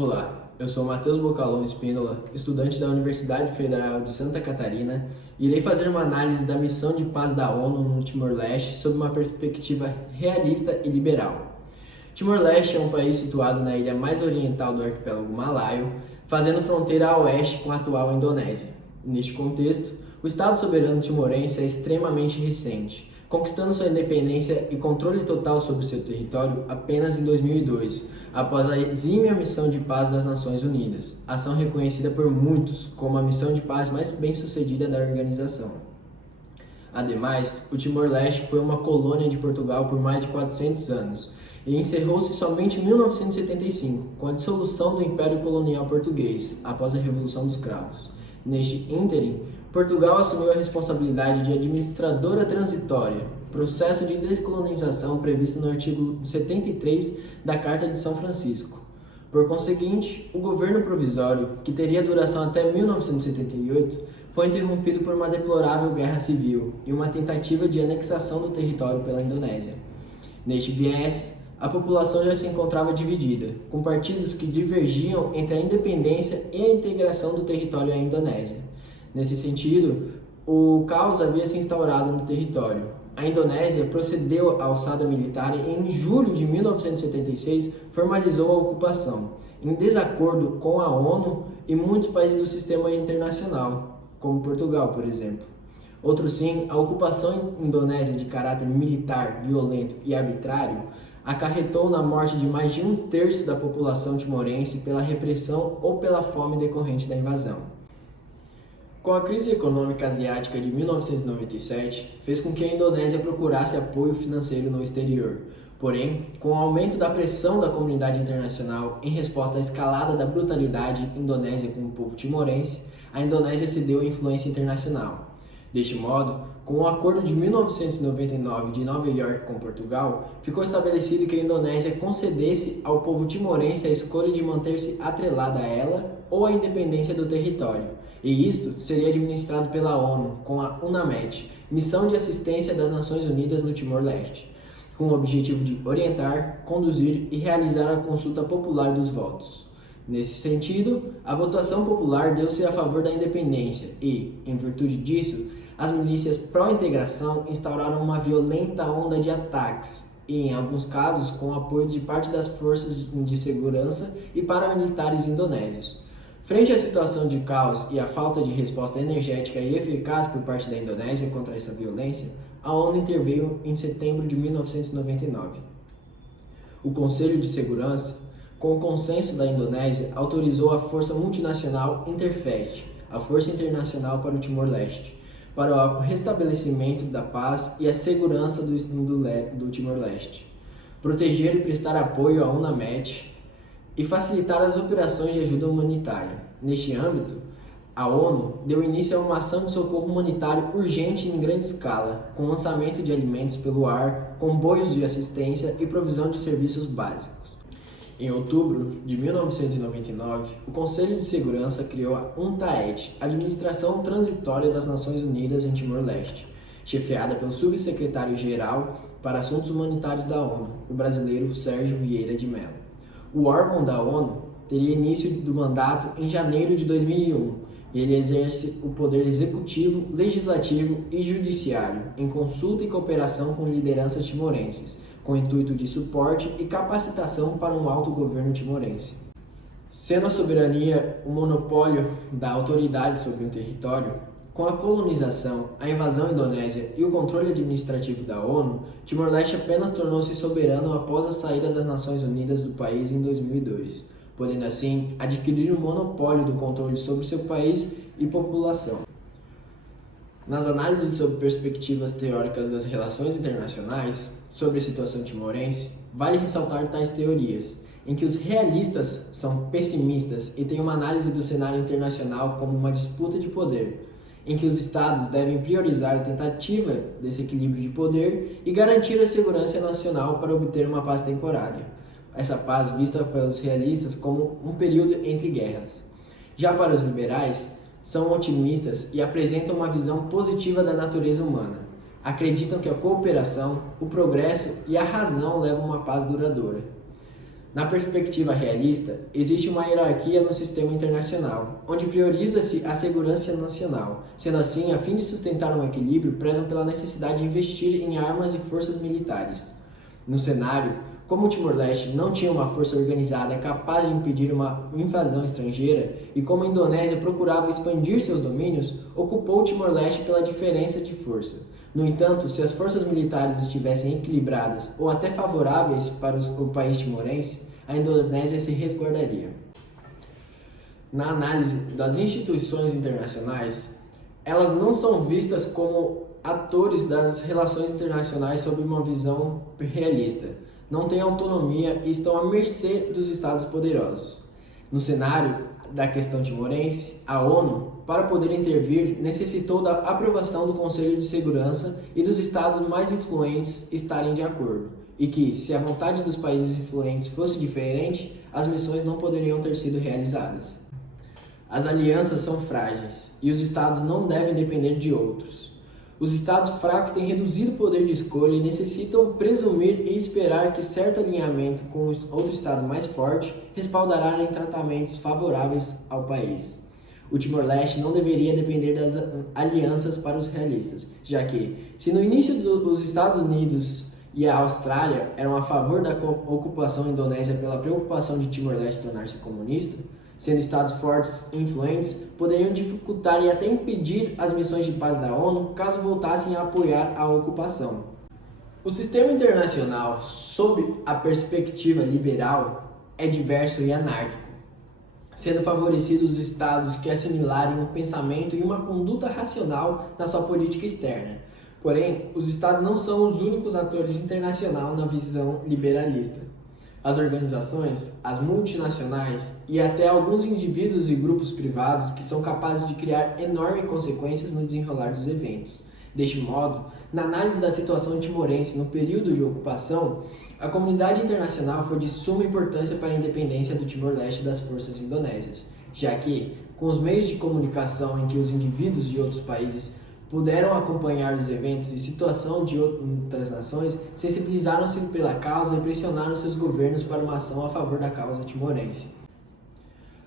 Olá, eu sou Matheus Bocalon Espíndola, estudante da Universidade Federal de Santa Catarina, e irei fazer uma análise da missão de paz da ONU no Timor-Leste sob uma perspectiva realista e liberal. Timor-Leste é um país situado na ilha mais oriental do arquipélago malaio, fazendo fronteira a oeste com a atual Indonésia. Neste contexto, o Estado soberano timorense é extremamente recente, conquistando sua independência e controle total sobre seu território apenas em 2002, após a exímia missão de paz das Nações Unidas, ação reconhecida por muitos como a missão de paz mais bem-sucedida da organização. Ademais, o Timor-Leste foi uma colônia de Portugal por mais de 400 anos e encerrou-se somente em 1975, com a dissolução do Império Colonial Português, após a Revolução dos Cravos. Neste ínterim, Portugal assumiu a responsabilidade de administradora transitória, processo de descolonização previsto no artigo 73 da Carta de São Francisco. Por conseguinte, o governo provisório, que teria duração até 1978, foi interrompido por uma deplorável guerra civil e uma tentativa de anexação do território pela Indonésia. Neste viés, a população já se encontrava dividida, com partidos que divergiam entre a independência e a integração do território à Indonésia. Nesse sentido, o caos havia se instaurado no território. A Indonésia procedeu à alçada militar e, em julho de 1976, formalizou a ocupação, em desacordo com a ONU e muitos países do sistema internacional, como Portugal, por exemplo. Outro sim, a ocupação indonésia de caráter militar, violento e arbitrário acarretou na morte de mais de 1/3 da população timorense pela repressão ou pela fome decorrente da invasão. Com a crise econômica asiática de 1997, fez com que a Indonésia procurasse apoio financeiro no exterior. Porém, com o aumento da pressão da comunidade internacional em resposta à escalada da brutalidade indonésia com o povo timorense, a Indonésia cedeu à influência internacional. Deste modo, com o Acordo de 1999 de Nova York com Portugal, ficou estabelecido que a Indonésia concedesse ao povo timorense a escolha de manter-se atrelada a ela ou à independência do território. E isto seria administrado pela ONU, com a UNAMED, Missão de Assistência das Nações Unidas no Timor-Leste, com o objetivo de orientar, conduzir e realizar a consulta popular dos votos. Nesse sentido, a votação popular deu-se a favor da independência e, em virtude disso, as milícias pró-integração instauraram uma violenta onda de ataques e, em alguns casos, com apoio de parte das forças de segurança e paramilitares indonésios. Frente à situação de caos e à falta de resposta energética e eficaz por parte da Indonésia contra essa violência, a ONU interveio em setembro de 1999. O Conselho de Segurança, com o consenso da Indonésia, autorizou a Força Multinacional Interfet, a Força Internacional para o Timor-Leste, para o restabelecimento da paz e a segurança do Timor-Leste, proteger e prestar apoio à UNAMED e facilitar as operações de ajuda humanitária. Neste âmbito, a ONU deu início a uma ação de socorro humanitário urgente em grande escala, com lançamento de alimentos pelo ar, comboios de assistência e provisão de serviços básicos. Em outubro de 1999, o Conselho de Segurança criou a UNTAED, Administração Transitória das Nações Unidas em Timor-Leste, chefiada pelo subsecretário-geral para Assuntos Humanitários da ONU, o brasileiro Sérgio Vieira de Mello. O órgão da ONU teria início do mandato em janeiro de 2001 e ele exerce o poder executivo, legislativo e judiciário em consulta e cooperação com lideranças timorenses, com o intuito de suporte e capacitação para um autogoverno timorense. Sendo a soberania o monopólio da autoridade sobre um território, com a colonização, a invasão indonésia e o controle administrativo da ONU, Timor-Leste apenas tornou-se soberano após a saída das Nações Unidas do país em 2002, podendo assim adquirir o monopólio do controle sobre seu país e população. Nas análises sobre perspectivas teóricas das relações internacionais sobre a situação timorense, vale ressaltar tais teorias, em que os realistas são pessimistas e têm uma análise do cenário internacional como uma disputa de poder, em que os Estados devem priorizar a tentativa desse equilíbrio de poder e garantir a segurança nacional para obter uma paz temporária. Essa paz vista pelos realistas como um período entre guerras. Já para os liberais, são otimistas e apresentam uma visão positiva da natureza humana. Acreditam que a cooperação, o progresso e a razão levam a uma paz duradoura. Na perspectiva realista, existe uma hierarquia no sistema internacional, onde prioriza-se a segurança nacional. Sendo assim, a fim de sustentar um equilíbrio, prezam pela necessidade de investir em armas e forças militares. No cenário, como o Timor-Leste não tinha uma força organizada capaz de impedir uma invasão estrangeira, e como a Indonésia procurava expandir seus domínios, ocupou o Timor-Leste pela diferença de força. No entanto, se as forças militares estivessem equilibradas ou até favoráveis para o país timorense, a Indonésia se resguardaria. Na análise das instituições internacionais, elas não são vistas como atores das relações internacionais sob uma visão realista. Não têm autonomia e estão à mercê dos estados poderosos. No cenário da questão timorense, a ONU, para poder intervir, necessitou da aprovação do Conselho de Segurança e dos estados mais influentes estarem de acordo, e que, se a vontade dos países influentes fosse diferente, as missões não poderiam ter sido realizadas. As alianças são frágeis, e os estados não devem depender de outros. Os estados fracos têm reduzido o poder de escolha e necessitam presumir e esperar que certo alinhamento com outro estado mais forte respaldará em tratamentos favoráveis ao país. O Timor-Leste não deveria depender das alianças para os realistas, já que, se no início os Estados Unidos e a Austrália eram a favor da ocupação indonésia pela preocupação de Timor-Leste tornar-se comunista, sendo estados fortes e influentes, poderiam dificultar e até impedir as missões de paz da ONU caso voltassem a apoiar a ocupação. O sistema internacional, sob a perspectiva liberal, é diverso e anárquico, sendo favorecidos os estados que assimilarem um pensamento e uma conduta racional na sua política externa. Porém, os estados não são os únicos atores internacionais na visão liberalista. As organizações, as multinacionais e até alguns indivíduos e grupos privados que são capazes de criar enormes consequências no desenrolar dos eventos. Deste modo, na análise da situação timorense no período de ocupação, a comunidade internacional foi de suma importância para a independência do Timor-Leste das forças indonésias, já que, com os meios de comunicação em que os indivíduos de outros países puderam acompanhar os eventos e situação de outras nações, sensibilizaram-se pela causa e pressionaram seus governos para uma ação a favor da causa timorense.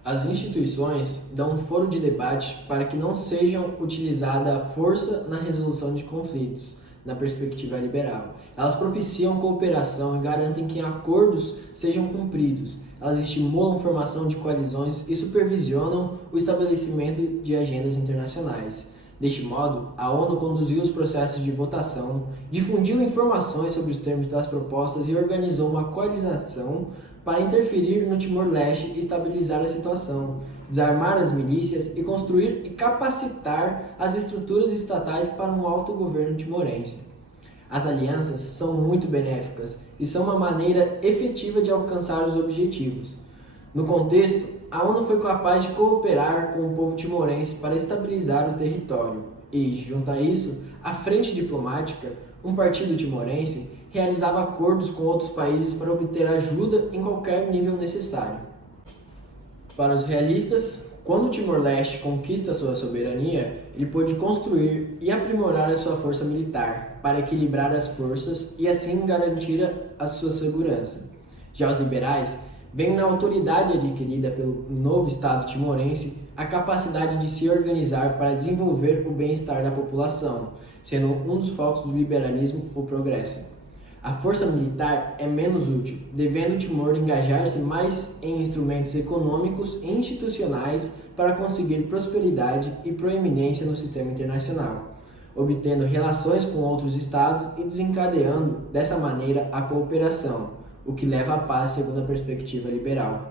As instituições dão um foro de debate para que não sejam utilizada a força na resolução de conflitos, na perspectiva liberal. Elas propiciam cooperação e garantem que acordos sejam cumpridos. Elas estimulam a formação de coalizões e supervisionam o estabelecimento de agendas internacionais. Deste modo, a ONU conduziu os processos de votação, difundiu informações sobre os termos das propostas e organizou uma coalização para interferir no Timor-Leste e estabilizar a situação, desarmar as milícias e construir e capacitar as estruturas estatais para um autogoverno timorense. As alianças são muito benéficas e são uma maneira efetiva de alcançar os objetivos. No contexto, a ONU foi capaz de cooperar com o povo timorense para estabilizar o território e, junto a isso, a Frente Diplomática, um partido timorense, realizava acordos com outros países para obter ajuda em qualquer nível necessário. Para os realistas, quando o Timor-Leste conquista sua soberania, ele pôde construir e aprimorar a sua força militar para equilibrar as forças e assim garantir a sua segurança. Já os liberais veem na autoridade adquirida pelo novo Estado timorense a capacidade de se organizar para desenvolver o bem-estar da população, sendo um dos focos do liberalismo o progresso. A força militar é menos útil, devendo Timor engajar-se mais em instrumentos econômicos e institucionais para conseguir prosperidade e proeminência no sistema internacional, obtendo relações com outros estados e desencadeando, dessa maneira, a cooperação, o que leva à paz segundo a perspectiva liberal.